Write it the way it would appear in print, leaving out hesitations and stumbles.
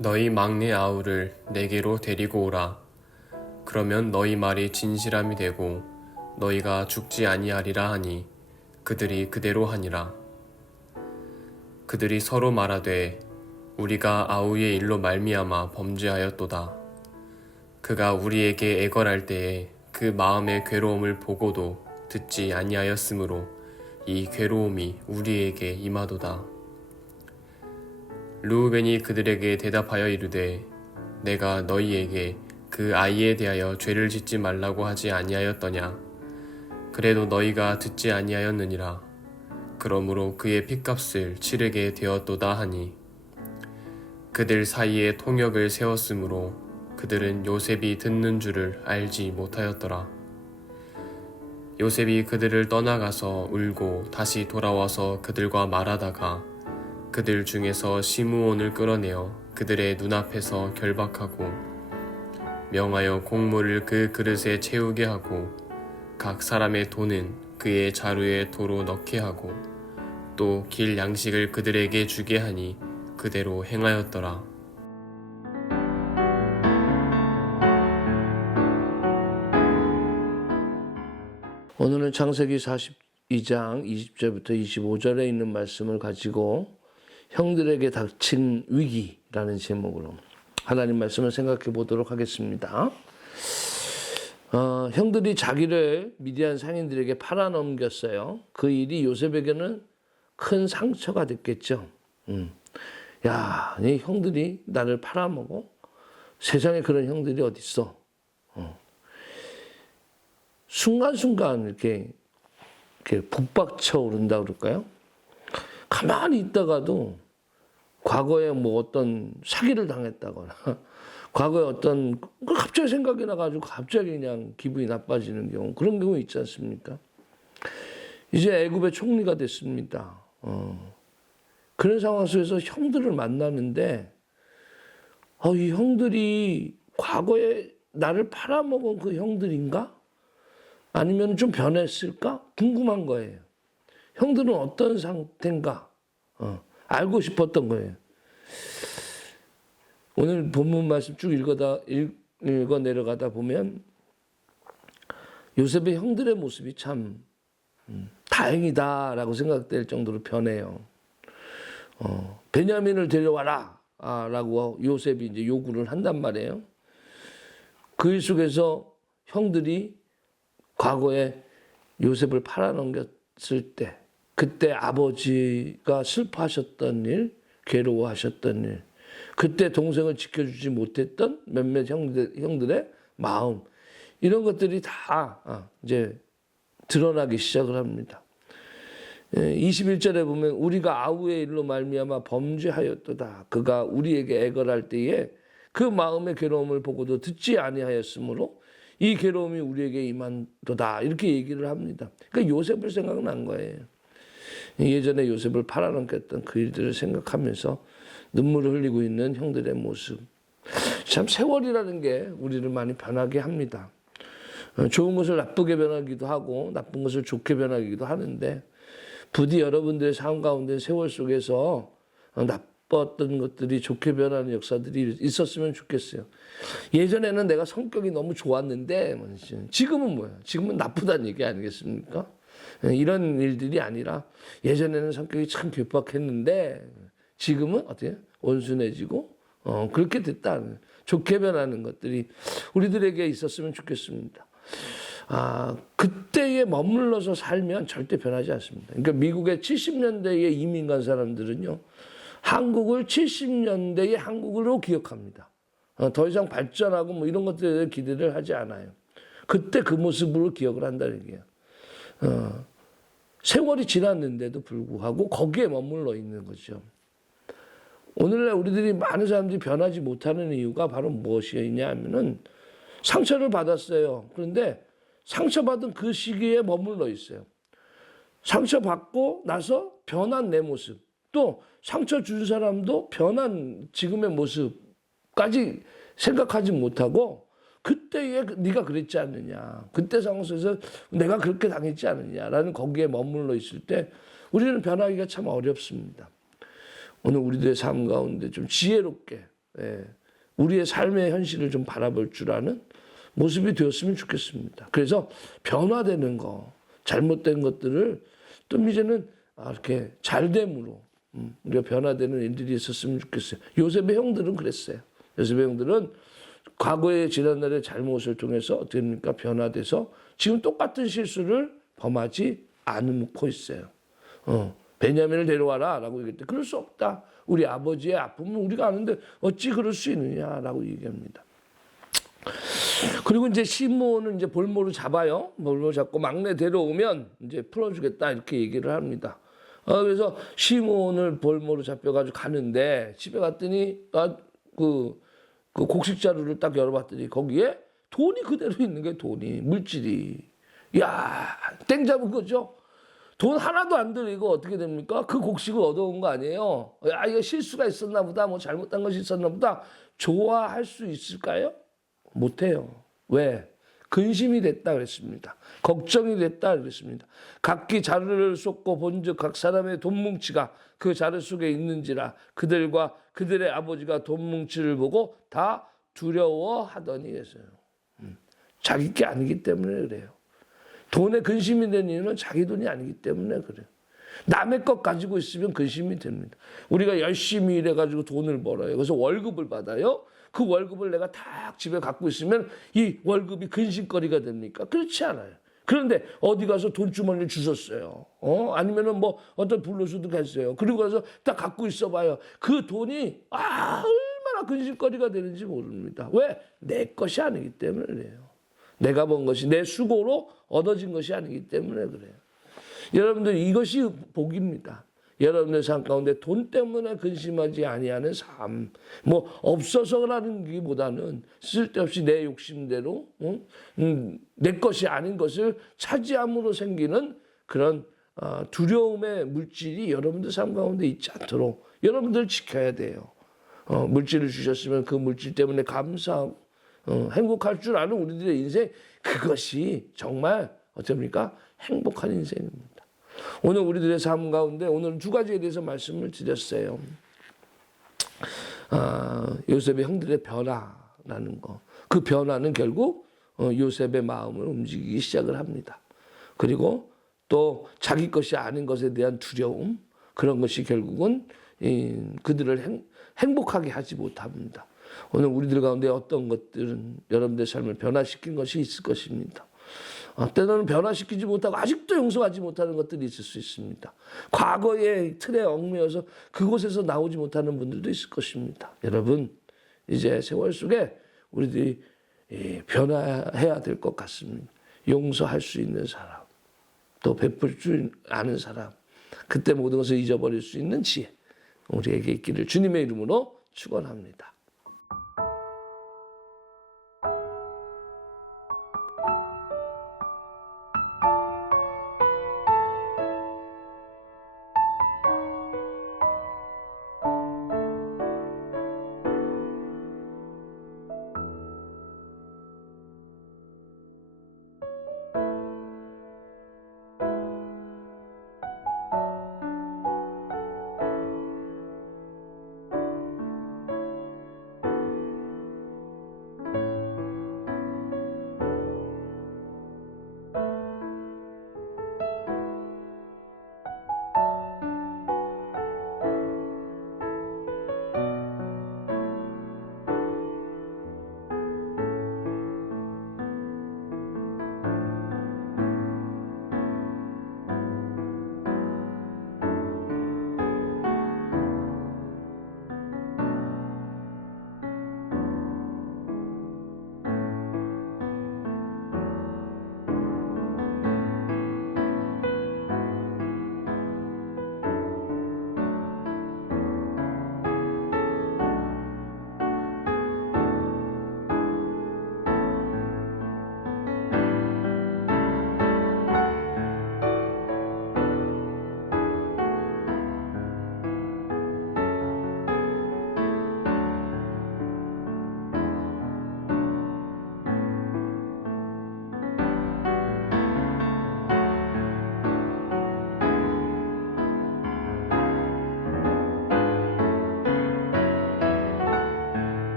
너희 막내 아우를 내게로 데리고 오라. 그러면 너희 말이 진실함이 되고 너희가 죽지 아니하리라 하니 그들이 그대로 하니라. 그들이 서로 말하되 우리가 아우의 일로 말미암아 범죄하였도다. 그가 우리에게 애걸할 때에 그 마음의 괴로움을 보고도 듣지 아니하였으므로 이 괴로움이 우리에게 임하도다. 르우벤이 그들에게 대답하여 이르되 내가 너희에게 그 아이에 대하여 죄를 짓지 말라고 하지 아니하였더냐. 그래도 너희가 듣지 아니하였느니라. 그러므로 그의 핏값을 치르게 되었도다 하니 그들 사이에 통역을 세웠으므로 그들은 요셉이 듣는 줄을 알지 못하였더라. 요셉이 그들을 떠나가서 울고 다시 돌아와서 그들과 말하다가 그들 중에서 시므온을 끌어내어 그들의 눈앞에서 결박하고 명하여 곡물을 그 그릇에 채우게 하고 각 사람의 돈은 그의 자루에 도로 넣게 하고 또 길 양식을 그들에게 주게 하니 그대로 행하였더라. 오늘은 창세기 42장 20절부터 25절에 있는 말씀을 가지고 형들에게 닥친 위기라는 제목으로 하나님 말씀을 생각해 보도록 하겠습니다. 형들이 자기를 미디안 상인들에게 팔아넘겼어요. 그 일이 요셉에게는 큰 상처가 됐겠죠. 야, 이 형들이 나를 팔아먹어? 세상에 그런 형들이 어딨어? 순간순간 이렇게 북박쳐 오른다 그럴까요? 가만히 있다가도 과거에 뭐 어떤 사기를 당했다거나 과거에 어떤 갑자기 생각이 나가지고 갑자기 그냥 기분이 나빠지는 경우, 그런 경우 있지 않습니까? 이제 애굽의 총리가 됐습니다. 그런 상황 속에서 형들을 만나는데 이 형들이 과거에 나를 팔아먹은 그 형들인가? 아니면 좀 변했을까? 궁금한 거예요. 형들은 어떤 상태인가? 알고 싶었던 거예요. 오늘 본문 말씀 쭉 읽어 내려가다 보면 요셉의 형들의 모습이 참 다행이다라고 생각될 정도로 변해요. 베냐민을 데려와라 라고 요셉이 이제 요구를 한단 말이에요. 그 일 속에서 형들이 과거에 요셉을 팔아넘겼을 때, 그때 아버지가 슬퍼하셨던 일, 괴로워하셨던 일, 그때 동생을 지켜주지 못했던 몇몇 형들의 마음, 이런 것들이 다 이제 드러나기 시작을 합니다. 21절에 보면 우리가 아우의 일로 말미암아 범죄하였도다. 그가 우리에게 애걸할 때에 그 마음의 괴로움을 보고도 듣지 아니하였으므로 이 괴로움이 우리에게 임한도다. 이렇게 얘기를 합니다. 그러니까 요셉을 생각난 거예요. 예전에 요셉을 팔아넘겼던 그 일들을 생각하면서 눈물을 흘리고 있는 형들의 모습. 참 세월이라는 게 우리를 많이 변하게 합니다. 좋은 것을 나쁘게 변하기도 하고 나쁜 것을 좋게 변하기도 하는데 부디 여러분들의 삶 가운데 세월 속에서 나빴던 것들이 좋게 변하는 역사들이 있었으면 좋겠어요. 예전에는 내가 성격이 너무 좋았는데 지금은 뭐야? 지금은 나쁘다는 얘기 아니겠습니까? 이런 일들이 아니라 예전에는 성격이 참 괴팍했는데 지금은 어때요? 온순해지고 그렇게 됐다. 좋게 변하는 것들이 우리들에게 있었으면 좋겠습니다. 그때에 머물러서 살면 절대 변하지 않습니다. 그러니까 미국의 70년대에 이민 간 사람들은요, 한국을 70년대의 한국으로 기억합니다. 더 이상 발전하고 뭐 이런 것들에 대해 기대를 하지 않아요. 그때 그 모습으로 기억을 한다는 얘기예요. 세월이 지났는데도 불구하고 거기에 머물러 있는 거죠. 오늘날 우리들이 많은 사람들이 변하지 못하는 이유가 바로 무엇이냐 하면은 상처를 받았어요. 그런데 상처받은 그 시기에 머물러 있어요. 상처받고 나서 변한 내 모습, 또 상처 준 사람도 변한 지금의 모습까지 생각하지 못하고 그때에 네가 그랬지 않느냐, 그때 상황 속에서 내가 그렇게 당했지 않느냐라는 거기에 머물러 있을 때 우리는 변하기가 참 어렵습니다. 오늘 우리들의 삶 가운데 좀 지혜롭게 우리의 삶의 현실을 좀 바라볼 줄 아는 모습이 되었으면 좋겠습니다. 그래서 변화되는 거, 잘못된 것들을 좀 이제는 이렇게 잘됨으로 우리가 변화되는 일들이 있었으면 좋겠어요. 요셉의 형들은 그랬어요. 요셉의 형들은 과거의 지난날의 잘못을 통해서 어떻게 됩니까? 변화돼서 지금 똑같은 실수를 범하지 않고 있어요. 베냐민을 데려와라 라고 얘기할 때 그럴 수 없다. 우리 아버지의 아픔은 우리가 아는데 어찌 그럴 수 있느냐라고 얘기합니다. 그리고 이제 시므온은 이제 볼모로 잡아요. 볼모로 잡고 막내 데려오면 이제 풀어주겠다 이렇게 얘기를 합니다. 그래서 시므온을 볼모로 잡혀가지고 가는데 집에 갔더니 그 곡식 자루를 딱 열어봤더니 거기에 돈이 그대로 있는 게 돈이 물질이 땡 잡은 거죠. 돈 하나도 안 들이고 어떻게 됩니까? 그 곡식을 얻어온 거 아니에요. 이거 실수가 있었나 보다, 뭐 잘못한 것이 있었나 보다. 좋아할 수 있을까요? 못해요. 왜? 근심이 됐다 그랬습니다. 걱정이 됐다 그랬습니다. 각기 자루를 쏟고 본즉 각 사람의 돈 뭉치가 그 자루 속에 있는지라 그들과 그들의 아버지가 돈 뭉치를 보고 다 두려워하더니 그랬어요. 자기 게 아니기 때문에 그래요. 돈에 근심이 되는 이유는 자기 돈이 아니기 때문에 그래요. 남의 것 가지고 있으면 근심이 됩니다. 우리가 열심히 일해가지고 돈을 벌어요. 그래서 월급을 받아요. 그 월급을 내가 딱 집에 갖고 있으면 이 월급이 근심거리가 됩니까? 그렇지 않아요. 그런데 어디 가서 돈주머니를 주셨어요. 아니면은 뭐 어떤 불로소득 했어요. 그리고 가서 딱 갖고 있어 봐요. 그 돈이 얼마나 근심거리가 되는지 모릅니다. 왜? 내 것이 아니기 때문에 그래요. 내가 번 것이 내 수고로 얻어진 것이 아니기 때문에 그래요. 여러분들 이것이 복입니다. 여러분들 삶 가운데 돈 때문에 근심하지 아니하는 삶, 뭐 없어서라는 기보다는 쓸데없이 내 욕심대로 내 것이 아닌 것을 차지함으로 생기는 그런 두려움의 물질이 여러분들 삶 가운데 있지 않도록 여러분들 지켜야 돼요. 물질을 주셨으면 그 물질 때문에 감사하고 행복할 줄 아는 우리들의 인생, 그것이 정말 어떻습니까? 행복한 인생입니다. 오늘 우리들의 삶 가운데 오늘 두 가지에 대해서 말씀을 드렸어요. 요셉의 형들의 변화라는 거. 그 변화는 결국 요셉의 마음을 움직이기 시작을 합니다. 그리고 또 자기 것이 아닌 것에 대한 두려움, 그런 것이 결국은 그들을 행복하게 하지 못합니다. 오늘 우리들 가운데 어떤 것들은 여러분들의 삶을 변화시킨 것이 있을 것입니다. 때로는 변화시키지 못하고 아직도 용서하지 못하는 것들이 있을 수 있습니다. 과거의 틀에 얽매여서 그곳에서 나오지 못하는 분들도 있을 것입니다. 여러분, 이제 세월 속에 우리들이 변화해야 될 것 같습니다. 용서할 수 있는 사람, 또 베풀 줄 아는 사람, 그때 모든 것을 잊어버릴 수 있는 지혜, 우리에게 있기를 주님의 이름으로 축원합니다.